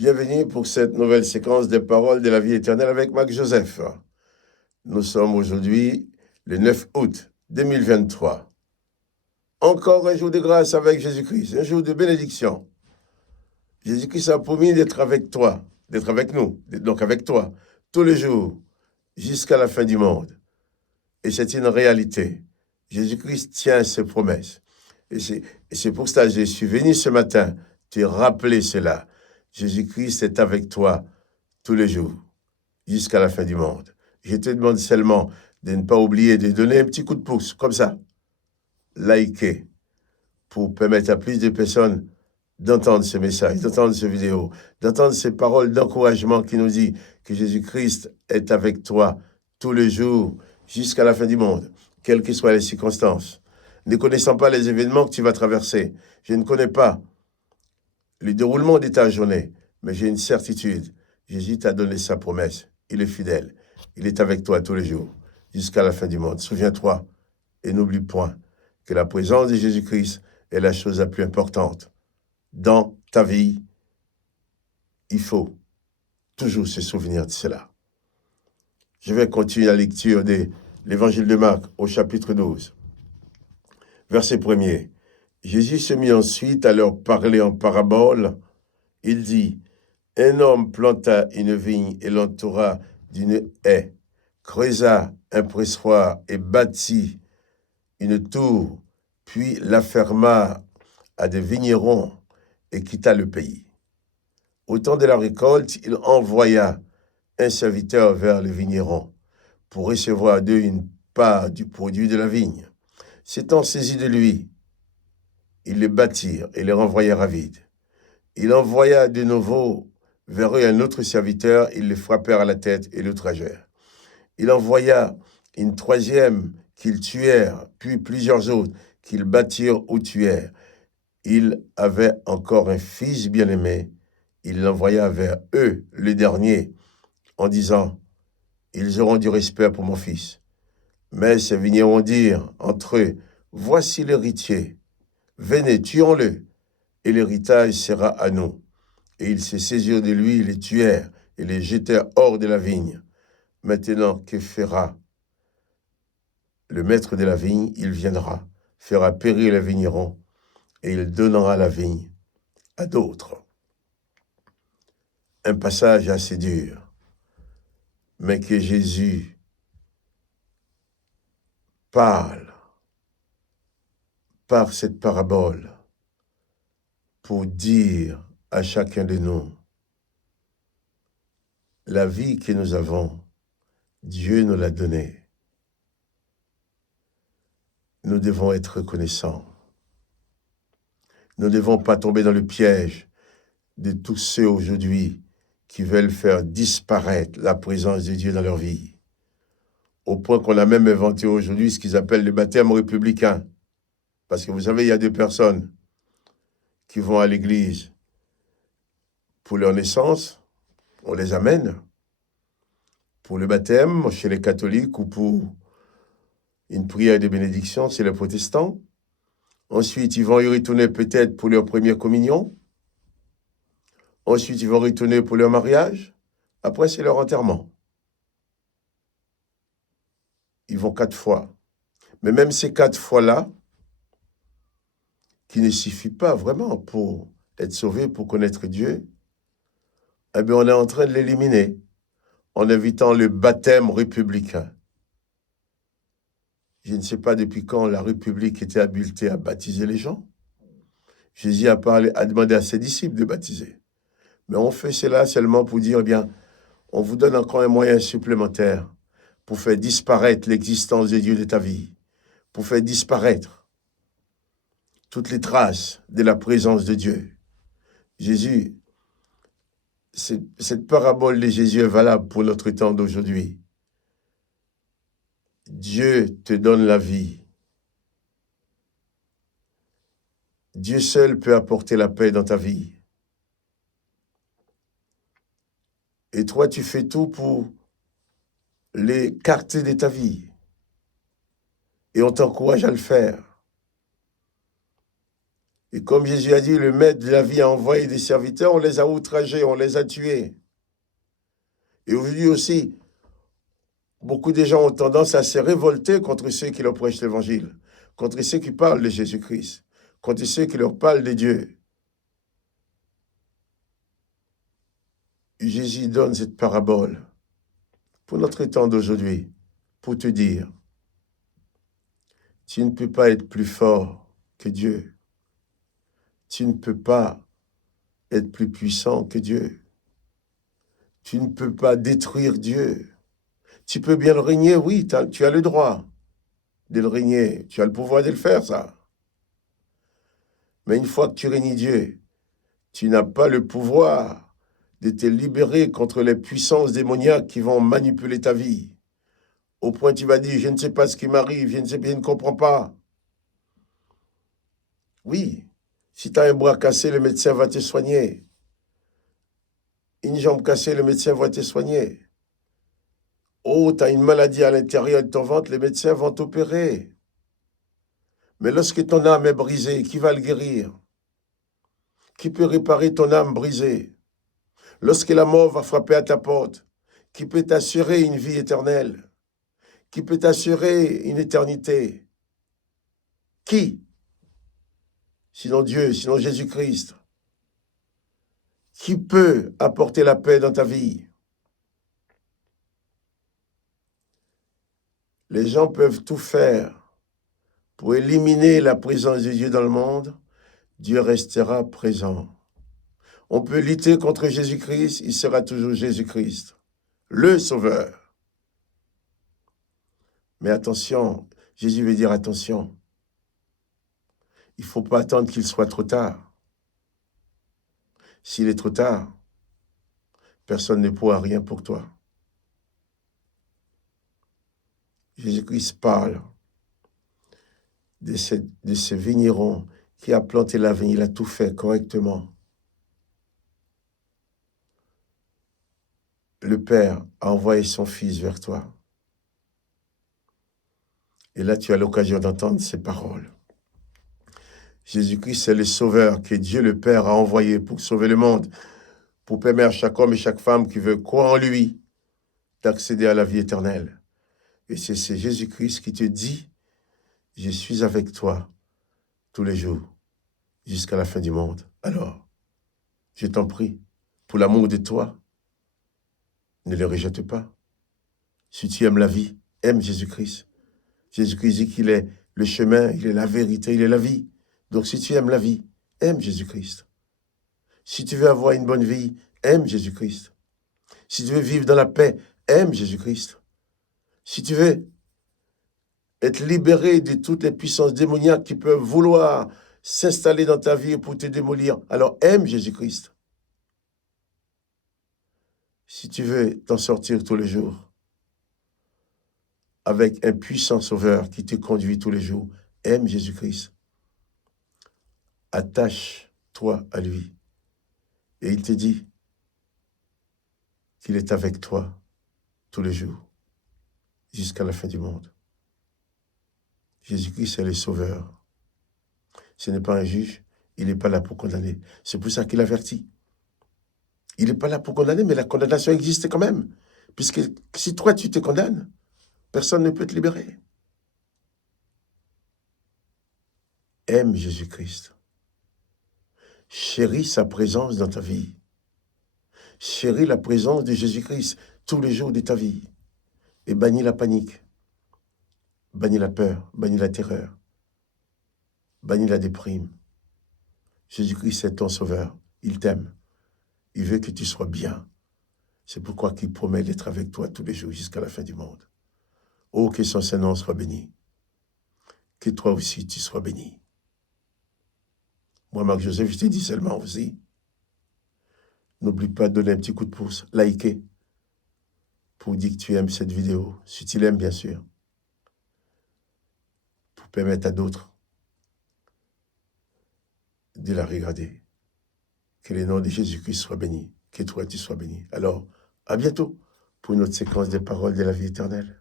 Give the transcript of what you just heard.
Bienvenue pour cette nouvelle séquence des paroles de la vie éternelle avec Marc Joseph. Nous sommes aujourd'hui le 9 août 2023. Encore un jour de grâce avec Jésus-Christ, un jour de bénédiction. Jésus-Christ a promis d'être avec toi, d'être avec nous, donc avec toi, tous les jours, jusqu'à la fin du monde. Et c'est une réalité. Jésus-Christ tient ses promesses. Et c'est pour ça que je suis venu ce matin te rappeler cela. Jésus-Christ est avec toi tous les jours, jusqu'à la fin du monde. Je te demande seulement de ne pas oublier de donner un petit coup de pouce, comme ça, liker, pour permettre à plus de personnes d'entendre ce message, d'entendre cette vidéo, d'entendre ces paroles d'encouragement qui nous dit que Jésus-Christ est avec toi tous les jours, jusqu'à la fin du monde, quelles que soient les circonstances. Ne connaissant pas les événements que tu vas traverser, je ne connais pas le déroulement de ta journée, mais j'ai une certitude. Jésus t'a donné sa promesse. Il est fidèle. Il est avec toi tous les jours, jusqu'à la fin du monde. Souviens-toi et n'oublie point que la présence de Jésus-Christ est la chose la plus importante. Dans ta vie, il faut toujours se souvenir de cela. Je vais continuer la lecture de l'évangile de Marc au chapitre 12. Verset 1er. Jésus se mit ensuite à leur parler en parabole. Il dit, « Un homme planta une vigne et l'entoura d'une haie, creusa un pressoir et bâtit une tour, puis la ferma à des vignerons et quitta le pays. Au temps de la récolte, il envoya un serviteur vers les vignerons pour recevoir d'eux une part du produit de la vigne. S'étant saisi de lui, ils les battirent et les renvoyèrent à vide. Il envoya de nouveau vers eux un autre serviteur, ils les frappèrent à la tête et l'outragèrent. Il envoya une troisième qu'ils tuèrent, puis plusieurs autres qu'ils battirent ou tuèrent. Il avait encore un fils bien-aimé, il l'envoya vers eux, le dernier, en disant, « Ils auront du respect pour mon fils. » Mais ces vignerons dirent entre eux, « Voici l'héritier, venez, tuons-le, et l'héritage sera à nous. » Et ils se saisirent de lui, ils les tuèrent, et les jetèrent hors de la vigne. Maintenant, que fera le maître de la vigne? Il viendra, fera périr les vignerons, et il donnera la vigne à d'autres. Un passage assez dur, mais que Jésus parle par cette parabole pour dire à chacun de nous, la vie que nous avons, Dieu nous l'a donnée. Nous devons être reconnaissants. Nous ne devons pas tomber dans le piège de tous ceux aujourd'hui qui veulent faire disparaître la présence de Dieu dans leur vie. Au point qu'on a même inventé aujourd'hui ce qu'ils appellent le baptême républicain. Parce que vous savez, il y a des personnes qui vont à l'église pour leur naissance, on les amène. Pour le baptême, chez les catholiques, ou pour une prière de bénédiction, chez les protestants. Ensuite, ils vont y retourner peut-être pour leur première communion. Ensuite, ils vont retourner pour leur mariage. Après, c'est leur enterrement. Ils vont 4 fois. Mais même ces 4 fois-là, qui ne suffit pas vraiment pour être sauvé, pour connaître Dieu, eh bien, on est en train de l'éliminer en évitant le baptême républicain. Je ne sais pas depuis quand la République était habilitée à baptiser les gens. Jésus a demandé à ses disciples de baptiser. Mais on fait cela seulement pour dire, eh bien, on vous donne encore un moyen supplémentaire pour faire disparaître l'existence de Dieu de ta vie, pour faire disparaître toutes les traces de la présence de Dieu. Jésus, cette parabole de Jésus est valable pour notre temps d'aujourd'hui. Dieu te donne la vie. Dieu seul peut apporter la paix dans ta vie. Et toi, tu fais tout pour l'écarter de ta vie. Et on t'encourage à le faire. Et comme Jésus a dit, le maître de la vie a envoyé des serviteurs, on les a outragés, on les a tués. Et aujourd'hui aussi, beaucoup de gens ont tendance à se révolter contre ceux qui leur prêchent l'évangile, contre ceux qui parlent de Jésus-Christ, contre ceux qui leur parlent de Dieu. Jésus donne cette parabole pour notre temps d'aujourd'hui, pour te dire, tu ne peux pas être plus fort que Dieu. Tu ne peux pas être plus puissant que Dieu. Tu ne peux pas détruire Dieu. Tu peux bien le régner, oui, tu as le droit de le régner. Tu as le pouvoir de le faire, ça. Mais une fois que tu régnes Dieu, tu n'as pas le pouvoir de te libérer contre les puissances démoniaques qui vont manipuler ta vie. Au point où tu vas dire, je ne sais pas ce qui m'arrive, je ne comprends pas. Oui, si tu as un bras cassé, le médecin va te soigner. Une jambe cassée, le médecin va te soigner. Oh, tu as une maladie à l'intérieur de ton ventre, les médecins vont t'opérer. Mais lorsque ton âme est brisée, qui va le guérir? Qui peut réparer ton âme brisée? Lorsque la mort va frapper à ta porte, qui peut t'assurer une vie éternelle? Qui peut t'assurer une éternité? Qui? Sinon Dieu, sinon Jésus-Christ. Qui peut apporter la paix dans ta vie? Les gens peuvent tout faire pour éliminer la présence de Dieu dans le monde. Dieu restera présent. On peut lutter contre Jésus-Christ, il sera toujours Jésus-Christ, le Sauveur. Mais attention, Jésus veut dire attention. Il ne faut pas attendre qu'il soit trop tard. S'il est trop tard, personne ne pourra rien pour toi. Jésus-Christ parle de ce vigneron qui a planté la vigne, il a tout fait correctement. Le Père a envoyé son Fils vers toi. Et là, tu as l'occasion d'entendre ces paroles. Jésus-Christ, c'est le Sauveur que Dieu le Père a envoyé pour sauver le monde, pour permettre à chaque homme et chaque femme qui veut croire en lui d'accéder à la vie éternelle. Et c'est Jésus-Christ qui te dit, je suis avec toi tous les jours, jusqu'à la fin du monde. Alors, je t'en prie, pour l'amour de toi, ne le rejette pas. Si tu aimes la vie, aime Jésus-Christ. Jésus-Christ dit qu'il est le chemin, il est la vérité, il est la vie. Donc si tu aimes la vie, aime Jésus-Christ. Si tu veux avoir une bonne vie, aime Jésus-Christ. Si tu veux vivre dans la paix, aime Jésus-Christ. Si tu veux être libéré de toutes les puissances démoniaques qui peuvent vouloir s'installer dans ta vie pour te démolir, alors aime Jésus-Christ. Si tu veux t'en sortir tous les jours, avec un puissant sauveur qui te conduit tous les jours, aime Jésus-Christ. Attache-toi à lui. Et il te dit qu'il est avec toi tous les jours, jusqu'à la fin du monde. Jésus-Christ est le sauveur. Ce n'est pas un juge, il n'est pas là pour condamner. C'est pour ça qu'il avertit. Il n'est pas là pour condamner, mais la condamnation existe quand même. Puisque si toi tu te condamnes, personne ne peut te libérer. Aime Jésus-Christ. Chéris sa présence dans ta vie. Chéris la présence de Jésus-Christ tous les jours de ta vie. Et bannis la panique. Bannis la peur, bannis la terreur. Bannis la déprime. Jésus-Christ est ton sauveur. Il t'aime. Il veut que tu sois bien. C'est pourquoi il promet d'être avec toi tous les jours jusqu'à la fin du monde. Oh, que son Saint-Nom soit béni. Que toi aussi tu sois béni. Moi, Marc-Joseph, je te dis seulement aussi, n'oublie pas de donner un petit coup de pouce, liker, pour dire que tu aimes cette vidéo, si tu l'aimes bien sûr, pour permettre à d'autres de la regarder. Que le nom de Jésus-Christ soit béni, que toi tu sois béni. Alors, à bientôt pour une autre séquence des paroles de la vie éternelle.